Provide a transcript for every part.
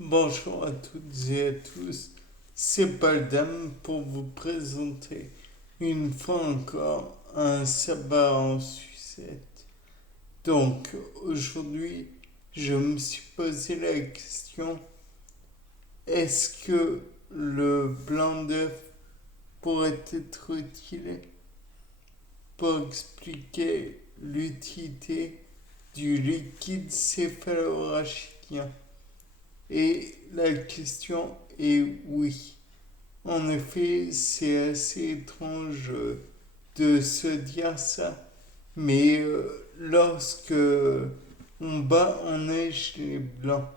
Bonjour à toutes et à tous, c'est Baldam pour vous présenter une fois encore un sabbat en sucette. Donc aujourd'hui, je me suis posé la question, est-ce que le blanc d'œuf pourrait être utile pour expliquer l'utilité du liquide céphalorachidien? Et la question est oui. En effet, c'est assez étrange de se dire ça, mais lorsque on bat en neige les blancs,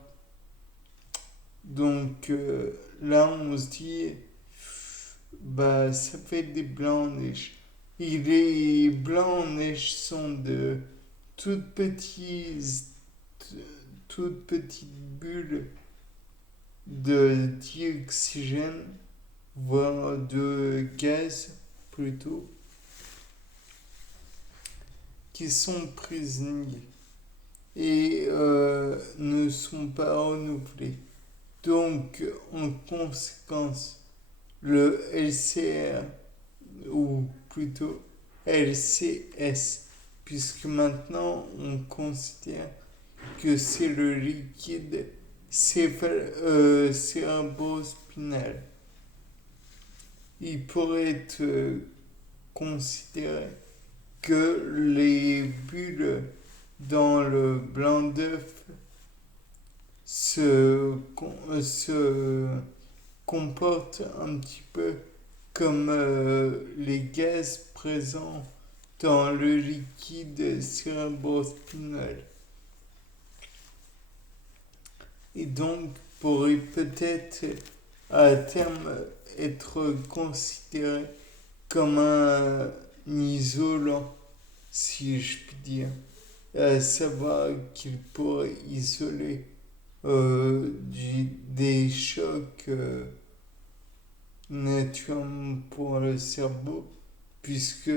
donc là on se dit, bah ça fait des blancs en neige. Et les blancs en neige sont de toutes petites, toutes petites bulles de dioxygène, voire de gaz plutôt, qui sont prisonniers et ne sont pas renouvelés. Donc, en conséquence, le LCR, ou plutôt LCS, puisque maintenant on considère que c'est le liquide cérébrospinal. Il pourrait être considéré que les bulles dans le blanc d'œuf se comportent un petit peu comme les gaz présents dans le liquide cérébrospinal. Et donc pourrait peut-être à terme être considéré comme un isolant, si je puis dire, à savoir qu'il pourrait isoler des chocs naturellement pour le cerveau, puisque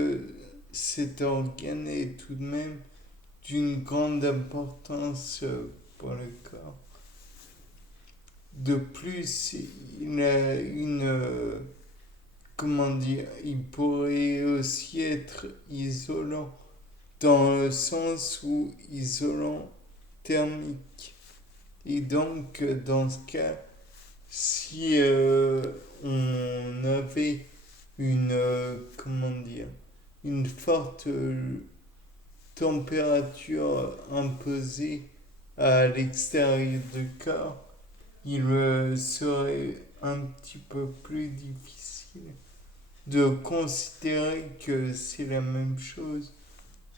cet organe est tout de même d'une grande importance pour le corps. De plus, il a comment dire, il pourrait aussi être isolant dans le sens où isolant thermique. Et donc, dans ce cas, si on avait comment dire, une forte température imposée à l'extérieur du corps, il serait un petit peu plus difficile de considérer que c'est la même chose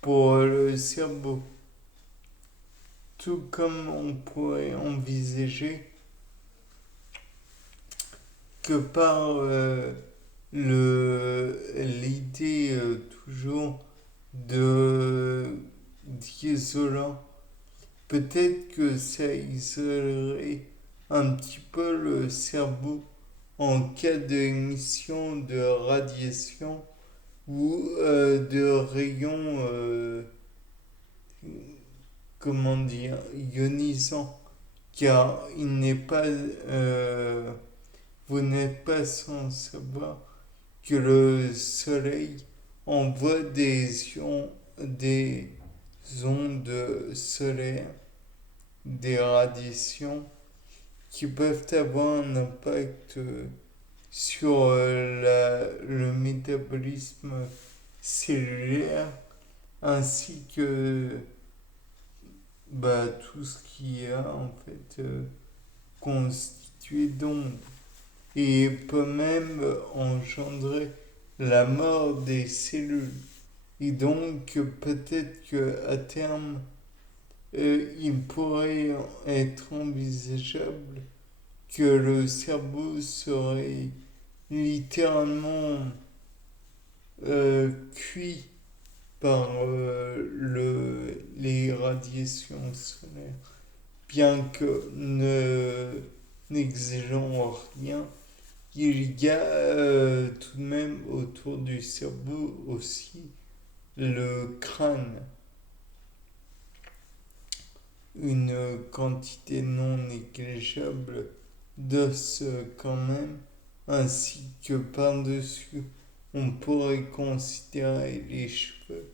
pour le cerveau. Tout comme on pourrait envisager que par l'idée toujours de d'isolant, peut-être que ça isolerait un petit peu le cerveau en cas d'émission de radiation ou de rayons, comment dire, ionisants, car il n'est pas, vous n'êtes pas sans savoir que le Soleil envoie des ondes solaires, des radiations qui peuvent avoir un impact sur le métabolisme cellulaire ainsi que tout ce qui est en fait constitué d'ondes et peut même engendrer la mort des cellules. Et donc peut-être qu'à terme, il pourrait être envisageable que le cerveau serait littéralement cuit par les radiations solaires, bien que n'exigeant rien, il y a tout de même autour du cerveau aussi le crâne. une quantité non négligeable d'os quand même, ainsi que par-dessus, on pourrait considérer les cheveux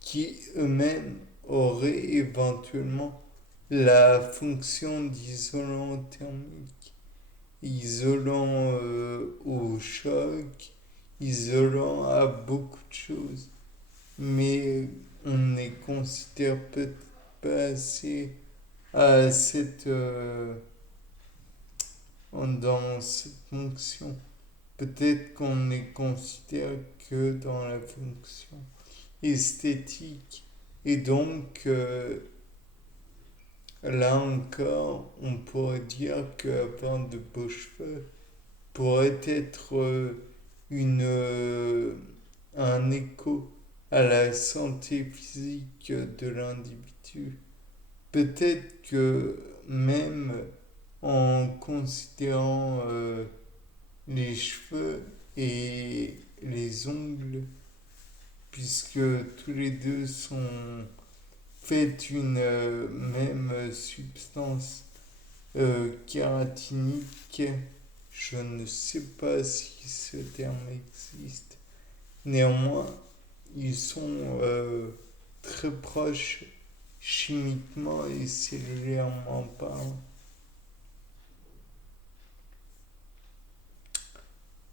qui eux-mêmes auraient éventuellement la fonction d'isolant thermique, isolant au choc, isolant à beaucoup de choses. Mais on ne les considère peut-être pas assez à dans cette fonction. Peut-être qu'on ne les considère que dans la fonction esthétique. Et donc, là encore, on pourrait dire qu'avoir de beaux cheveux pourrait être un écho à la santé physique de l'individu. Peut-être que même en considérant les cheveux et les ongles, puisque tous les deux sont faits d'une même substance kératinique. Je ne sais pas si ce terme existe. Néanmoins, ils sont très proches chimiquement et cellulairement parlant.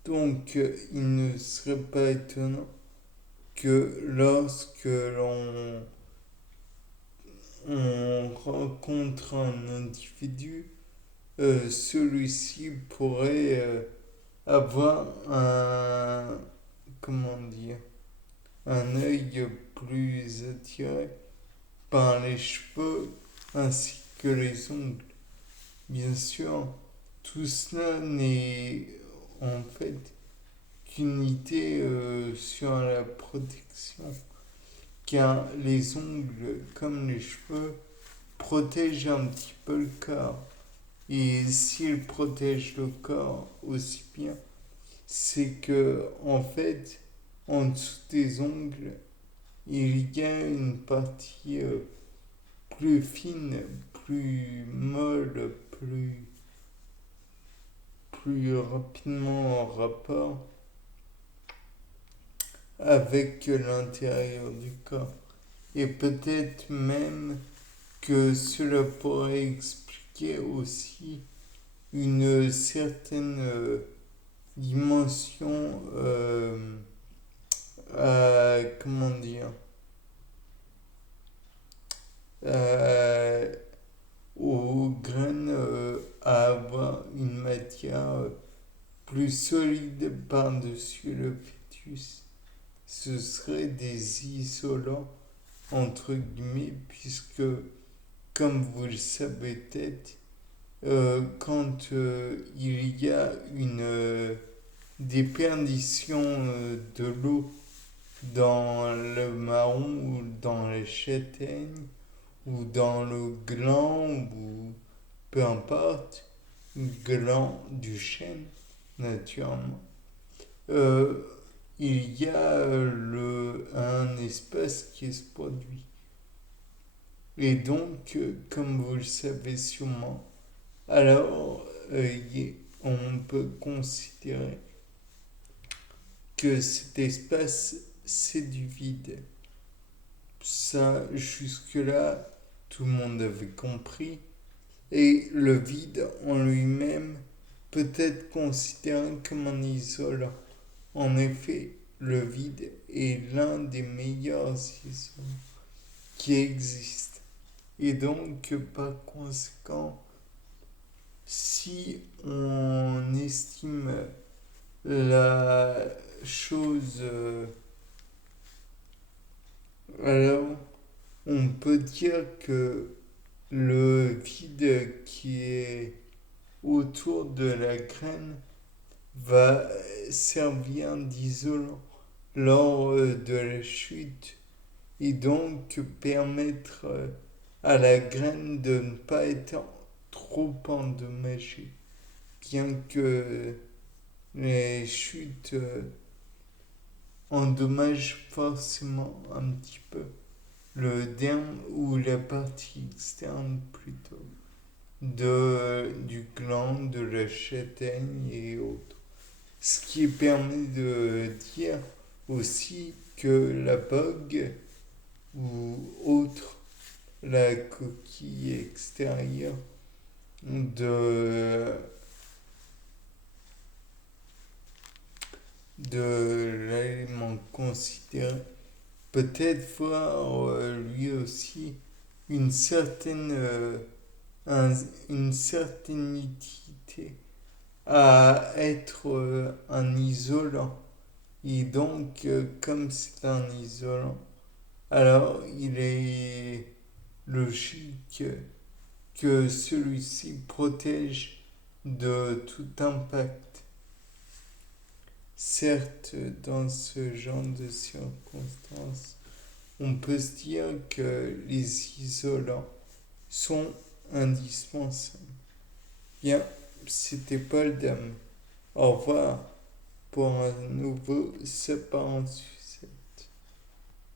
Donc, il ne serait pas étonnant que lorsque on rencontre un individu, celui-ci pourrait avoir comment dire, un œil plus attiré par les cheveux ainsi que les ongles. Bien sûr, tout cela n'est en fait qu'une idée sur la protection, car les ongles, comme les cheveux, protègent un petit peu le corps. Et s'ils protègent le corps aussi bien, c'est que, en fait, en dessous des ongles, il y a une partie plus fine, plus molle, plus rapidement en rapport avec l'intérieur du corps. Et peut-être même que cela pourrait expliquer aussi une certaine dimension, comment dire, euh, aux graines à avoir une matière plus solide par-dessus le fœtus. Ce serait des isolants, entre guillemets, puisque, comme vous le savez peut-être, quand il y a une déperdition de l'eau dans le marron ou dans la châtaigne ou dans le gland ou peu importe, gland du chêne, naturellement, euh, il y a un espace qui se produit. Et donc, comme vous le savez sûrement, alors on peut considérer que cet espace, c'est du vide. Ça, jusque-là, tout le monde avait compris. Et le vide en lui-même peut être considéré comme un isolant. En effet, le vide est l'un des meilleurs isolants qui existent. Et donc, par conséquent, si on estime la chose, alors on peut dire que le vide qui est autour de la graine va servir d'isolant lors de la chute et donc permettre à la graine de ne pas être trop endommagée, bien que les chutes endommagent forcément un petit peu. le derme ou la partie externe plutôt du gland, de la châtaigne et autres. Ce qui permet de dire aussi que la bogue ou autre, la coquille extérieure de, de l'aliment considéré peut-être voir lui aussi une certaine, une certaine utilité à être un isolant. Et donc, comme c'est un isolant, alors il est logique que celui-ci protège de tout impact. Certes, dans ce genre de circonstances, on peut se dire que les isolants sont indispensables. Bien, c'était Paul Dame. Au revoir pour un nouveau C'est pas un suicide.